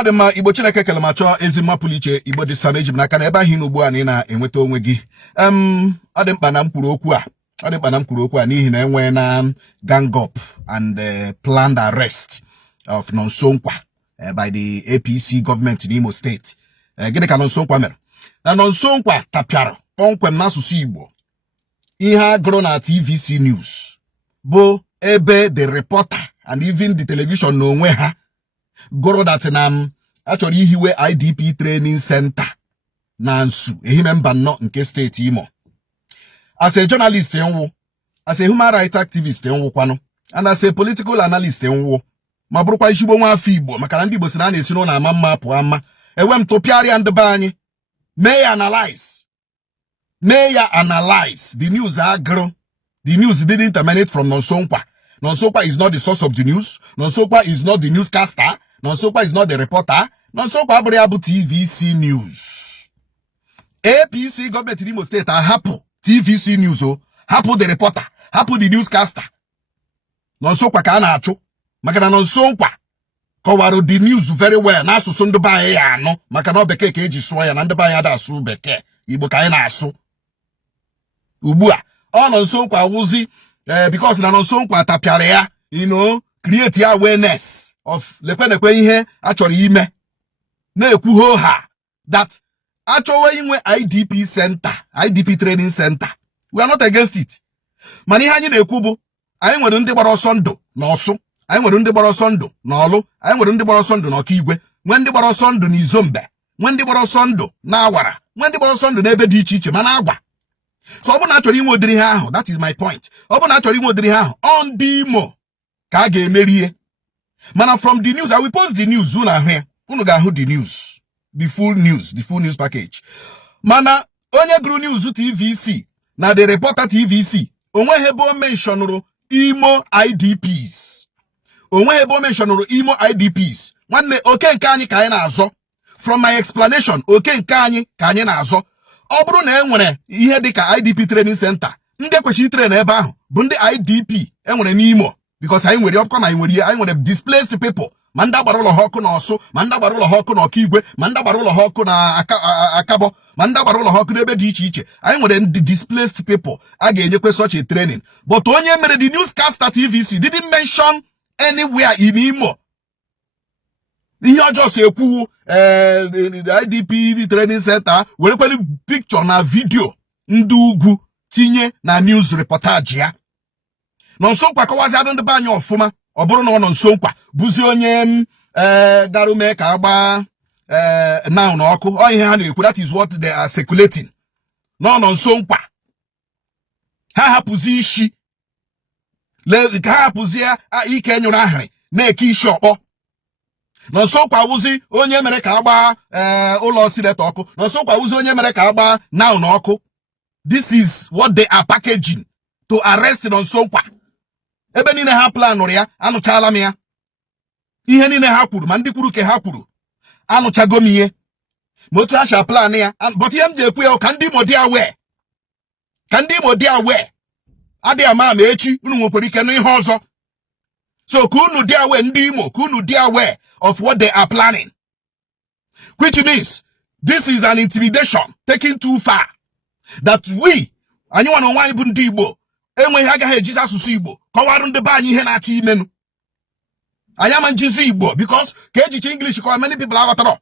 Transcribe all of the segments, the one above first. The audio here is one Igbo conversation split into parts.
Adema Igbo Chineke kelemacho ezima puliche Igbo de sameji na kana ebe ahi n'ugbu a na enweta onwe gi. Adempa na mkwuru okwu a. Adempa na mkwuru okwu a n'ihi na enwe na gang up and planned arrest of Nonsonkwa by the APC government in Imo State. Gịnị ka Nonsonkwa mere? Na Nonsonkwa tapiara kpọmkwem n'asụsụ Igbo ihe agụrụ na TVC News bụ ebe the reporter and even the television n'onwe ha goro that achọrọ ihiwe IDP training center na Nsu ehime mba nnọọ nke steeti Imo. As a journalist enwu, as a human rights activist enwu kwano, and as a political analyst enwu, ma bụrụkwa ishigbo nwa afọ Igbo maka na ndị Igbo si na na-esi n'ụlọ ama mma pụọ ama ewem tụpịarịa ndị be anyị may analyze the news agro. The news didn't emanate from Nonsonkwa. Nonsonkwa is not the source of the news. Nonsonkwa is not the newscaster. Nonsonkwa is not the reporter. Nonsonkwa abụrụ TVC News. APC government in Imo State hapụ TVC News hapụ the reporter, hapụ the newscaster. Nonsonkwa ka a na-achụ maka na Nonsonkwa kọwara the news very well na asụsụ ndị be anyị ya anọ maka na bekee ka eji sụọ ya na ndị be anyị ada asụ bekee Igbo ka anyị na-asụ. Ugbu a Nonsonkwa wụzi because na Nonsonkwa tapiara ya, create awareness of lekwenekwe ihe achọrọ ime na-ekwu ha that achọwa inwe IDP center, IDP training center. We are not against it. Mana ihe anyị na-ekwu bụ anyị nwere ndị gbara ọsọ ndụ n'Ọsụ, anyị nwere ndị gbara ọsọ ndụ n'Ọlụ, anyị nwere ndị gbara ọsọ ndụ n'Ọkigwe, nwe ndị gbara ọsọ ndụ n'Izombe, nwe ndị gbara ọsọ ndụ n'Awara, nwe ndị gbara ọsọ ndụ n'ebe dị iche iche mana Agwa. So ọ bụ na achọrọ inwe ụdịrị ihe ahụ, that is my point. Ọ bụ na achọrọ inwe ụdịrị ihe ahụ on the Imo ka a ga-emerie. Mana from the news, I will post the news unu ahụ ya. Unu ga-ahụ the news, the full news package. Mana onye gụrụ news TVC na the reporter TVC onweghị ebe o mentionụrụ Imo IDPs. Onweghị ebe o mentionụrụ Imo IDPs. Nwanne oke nke anyị ka anyị na-azọ. From my explanation, oke nke anyị ka anyị na-azọ. Ọ bụrụ na enwere ihe dịka IDP training center, ndị kwesịrị train ebe ahụ bụ ndị IDP enwere n'Imo, because anyị nwere ọkwa na anyị nwere displaced people, ma ndị agbara ụlọ ha ọkụ n'Ọsụ, ma ndị agbara ụlọ ha ọkụ n'Ọkigwe, ma ndị agbara ụlọ ha ọkụ na Akabọ, ma ndị agbara ụlọ ha ọkụ n'ebe dị iche iche. Anyị nwere ndị displaced people a ga-enyekwe such a training. But onye mere the newscaster TVC didn't mention anywhere in Imo. Ihe ọjọọ si ekwu the IDP training center were kweli picture na video ndị ugwu tinye na news reportage ya. Nonsonkwa kọwazi adụ ndị be anyị ọfụma. Ọ bụrụ na Nonsonkwa bụzi onye garume ka agba now na ọkụ. Ọ ihe ha na-ekwu, that is what they are circulating. Nonsonkwa ha hapụzi Ishi ha hapụzi ike nyụrụ ahịrị na-eke Ishi ọkpọ. Nonsonkwa wụzi onye mere ka agba ụlọ sinetọ ọkụ. Nonsonkwa wụzi onye mere ka agba now na ọkụ. This is what they are packaging to arrest Nonsonkwa. Ebe niile ha planụrụ ya, anụchala m ya. Ihe niile ha kwuru, ma ndị kwuru ke ha kwuru, anụchago m ihe. Ma otu ha sha plan ya, but ihe m ji ekwu ya ka ndị Igbo dị aware. Ka ndị Igbo dị aware. Adị ama ma echi unu nwekwara ike n'ihe ọzọ. So ka unu dị aware ndị Imo, ka unu dị aware of what they are planning. Which means this is an intimidation taken too far. That we, anyị nwa na onwe anyị bụ ndị Igbo, enweghị agaghị ejizi asụsụ Igbo kọwara ndị be anyị ihe na-achọ imenu. Anyị ama njizi Igbo because ka ejichi English kọwa many people aghọtara.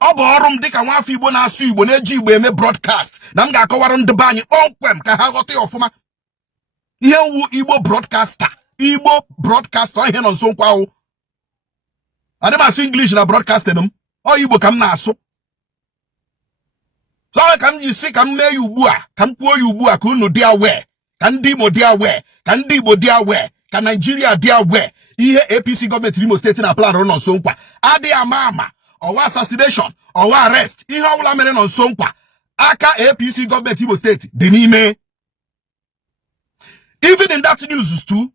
Ọ bụ ọrụ m dịka nwafọ Igbo na-asụ Igbo na-eji Igbo eme broadcast na m ga-akọwara ndị be anyị kpọmkwem ka ha ghọta ya ọfụma. Ihe wu Igbo broadcaster. Igbo broadcaster ihe Nonsonkwa ahụ. Adị m asụ English na broadcasting m. Ọ Igbo ka m na-asụ. So ka m ji si ka m mee ya ugbu a, ka m kwuo ya ugbu a ka unu dị aware, ka ndị Imo dị aware, ka ndị Igbo dị aware, ka Nigeria dị aware. Ihe APC gọọmenti Imo steeti na plan Nonsonkwa adị ama ọwa assassination, ọwa arrest, ihe ọbụla mere Nonsonkwa aka APC gọọmenti Imo steeti dị n'ime. Even in that news too,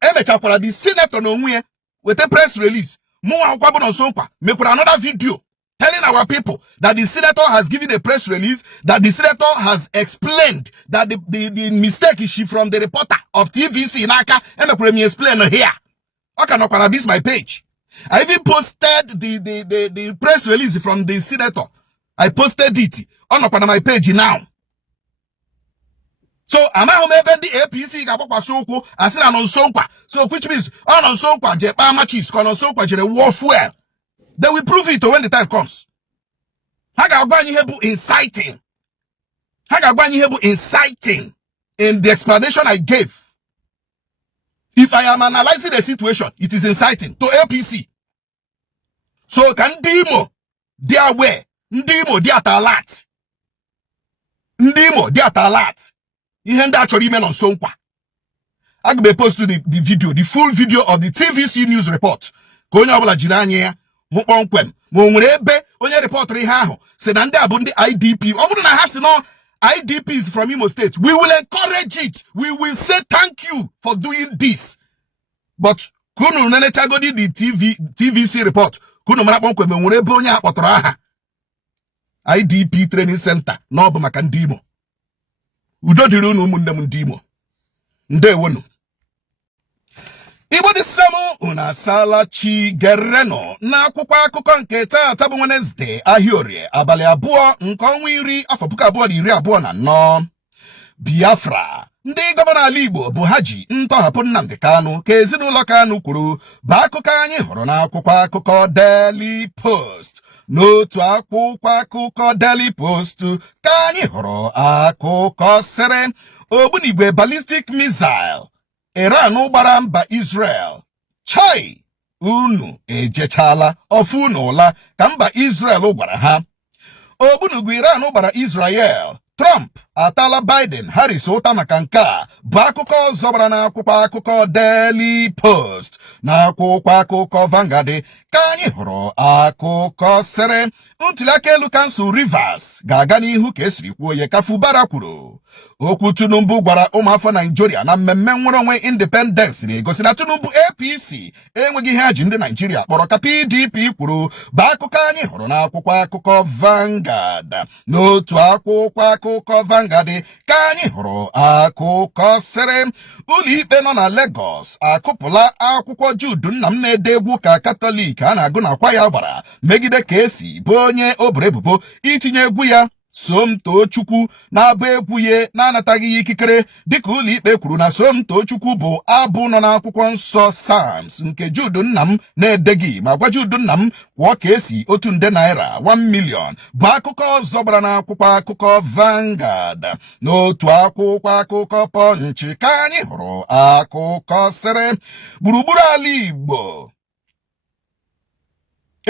emechakwara the senator n'onwe ya with a press release. Mụnwa akwụkwọ bụ Nonsonkwa mekwara another video telling our people that the senator has given a press release, that the senator has explained that the mistake is from the reporter of TVC Naka. Emekwere me explain here. Okay, no, this is my page. I even posted the press release from the senator. I posted it on my page now. So amahụ ebe ndị APC ga-agbakwasị ụkwụ asị na Nsonkwa. So which means on Nsonkwa je kpa machis ka Nsonkwa jere war fuel. They will prove it when the time comes. Ha ga-agwa anyị ihe bụ inciting. Ha ga-agwa anyị ihe bụ inciting in the explanation I gave. If I am analyzing the situation, it is inciting to APC. So can Ndi Igbo they are aware? Ndi Igbo they are alert. Ndi Igbo they are alert. Ihe ndị achọrọ ime Nsonkwa. I will post the video, the full video of the TVC news report. Ka onye ọbụla jiri anya ya hụ kpọmkwem ma o nwere ebe onye reporter ihe ahụ sị na ndị a bụ ndị IDP. Ọ bụrụ na ha sị no IDPs from Imo State, we will encourage it. We will say thank you for doing this. But kunu nenechagodi the TVC report. Kunu mara kpọmkwem nwere ebe onye akpọtọrọ aha IDP training center na ọ bụ maka ndị Imo. Udo dịrị unu ụmụnne m ndị Imo. Ndewonu. Igbo dị Samu una sala chi gereno na akwụkwọ akụkọ nke taata bụ Wednesday Ahịaorie abalị 2 nke ọnwa 10 afọ 2024. Biafra. Ndị gọvanọ ala Igbo bụ ha ji ntọhapụ Nnamdi Kanu ka ezinụlọ Kanu kwuru bụ akụkọ anyị hụrụ na akwụkwọ akụkọ Daily Post. N'otu akwụkwọ akụkọ Daily Post ka anyị hụrụ akụkọ sere ogbunigwe ballistic missile Iran gbara mba Israel. Chai, unu ejechala ofu n'ụla ka mba Israel gwara ha. Ogbunigwe Iran gbara Israel. Trump atala Biden Harris ụta maka nke a bụ akụkọ ọzọ gbara n'akwụkwọ akụkọ Daily Post na akwụkwọ akụkọ Vanguard ka anyị hụrụ akụkọ sere ntụliaka elu kansụl Rivers ga-aga n'ihu ka esiri kwuo ya ka Fubara kwuru. Okwu Tinubu gwara ụmụafọ Nigeria na mmemme nnwere onwe independence na-egosi na Tinubu APC enweghị ihe ji ndị Nigeria kpọrọ ka PDP kwuru bụ akụkọ anyị hụrụ n'akwụkwọ akụkọ Vanguard. N'otu akwụkwọ akụkọ Vanguard ka anyị hụrụ akụkọ sere ụlọikpe nọ na Lagos akụpụla akwụkwọ Jude Nnam na-ede egwu ka Katọlik a na-agụ na kwa ya gbara megide ka esi bụ onye o boro ebubo itinye egwu ya Somtochukwu na-abụ egwu ya na-anataghị ya ikikere dịka ụlọikpe kwuru na Somtochukwu bụ abụ nọ n'akwụkwọ nsọ Psalms nke Jude Nnam na-edeghị ma gwa Jude Nnam kwụọ ka esi $1 1 million bụ akụkọ ọzọ gbara n'akwụkwọ akụkọ Vanguard. N'otu akwụkwọ akụkọ Punch ka anyị hụrụ akụkọ sere gburugburu ala Igbo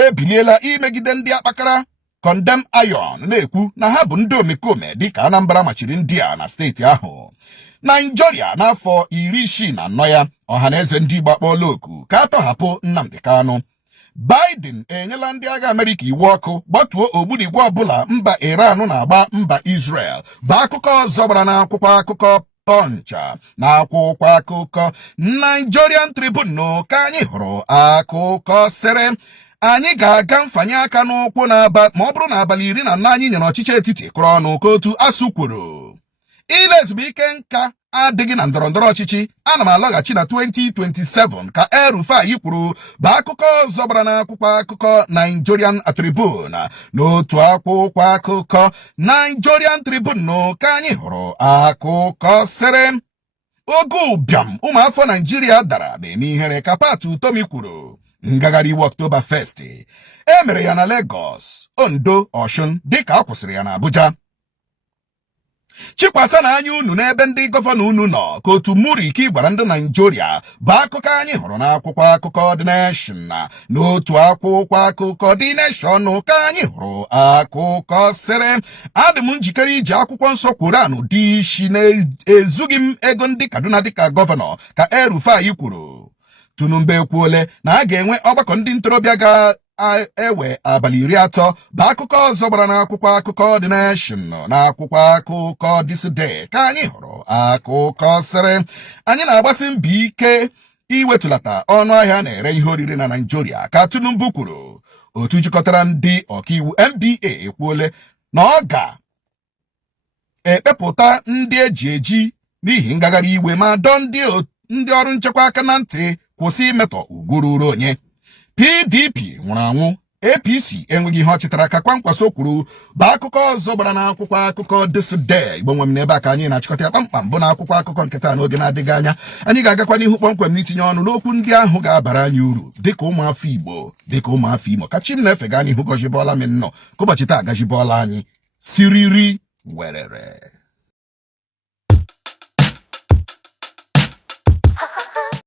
ebiliela imegide ndị akpakara Condemn Iron na-ekwu na ha bụ ndị omekome dịka Anambra machiri ndị a na steeti ahụ. Nigeria n'afọ 64 ya ọhaneze ndị Igbo akpọọla oku ka atọhapụ Nnamdi Kanu. Biden enyela ndị agha Amerịka iwu ọkụ gbatuo ogbunigwe ọbụla mba Iran na-agba mba Israel bụ akụkọ ọzọ gbara n'akwụkwọ akụkọ Punch na akwụkwọ akụkọ Nigerian Tribune ka anyị hụrụ akụkọ sere anyị ga-aga mfanye aka n'ụkwụ ma ọ bụrụ na abalị 14 anyị nyere ọchịchị etiti kụrụ ọnụ ka otu ASUU kwuru. Ile ezumike nka adịghị na ndọrọndọrọ ọchịchị ana m alọghachi na 2027 ka El-Rufai kwuru bụ akụkọ ọzọ gbara n'akwụkwọ akụkọ Nigerian Tribune. N'otu akwụkwọ akụkọ Nigerian Tribune ka anyị hụrụ akụkọ sere oge ụbịam ụmụafọ Nigeria dara na-eme ihere ka Pat Utomi kwuru. Ngagharị iwe Oktoberfest mere ya na Lagos, Ondo, Osun dịka a kwụsịrị ya na Abuja. Chikwasa na anya unu n'ebe ndị gọvanọ unu nọ ka otu Muriki gwara ndị Nigeria bụ akụkọ anyị hụrụ n'akwụkwọ akụkọ The Nation. N'otu akwụkwọ akụkọ The Nation ka anyị hụrụ akụkọ sere adị m njikere iji akwụkwọ nsọ Quran dị Ishi na-ezughị m ego ndị Kaduna dịka gọvanọ ka El-Rufai kwuru. Tinubu ekwuole na a ga-enwe ọgbakọ ndị ntorobịa ga-ewe abalị 30 bụ akụkọ ọzọ gbara n'akwụkwọ akụkọ The Nation na akwụkwọ akụkọ This Day ka anyị hụrụ akụkọ sere anyị na-agbasi mbọ ike iwetulata ọnụ ahịa na-ere ihe oriri na Nigeria ka Tinubu kwuru. Otu jikọtara ndị ọkaiwu NBA ekwuole na ọ ga-ekpepụta ndị eji n'ihi ngagharị iwe ma dọọ ndị ọrụ nchekwa aka na ntị kwụsị imetọ ugwu ruru onye. PDP nwụrụ anwụ, APC enweghị ihe ọchịtara aka kwankwaso kwuru bụ akụkọ ọzọ gbara n'akwụkwọ akụkọ This Day. Igbo nwe m n'ebe a ka anyị na-achịkọta ya kpamkpam bụ n'akwụkwọ akụkọ nkịta n'oge na-adịghị anya. Anyị ga-agakwa n'ihu kpọmkwem n'itinye ọnụ n'okwu ndị ahụ ga-abara anyị uru dịka ụmụafọ Igbo, dịka ụmụafọ Imo. Ka chi na-efe gaa n'ihu gọzibọọla m nnọọ ka ụbọchị taa gajibọọla anyị siriri werere.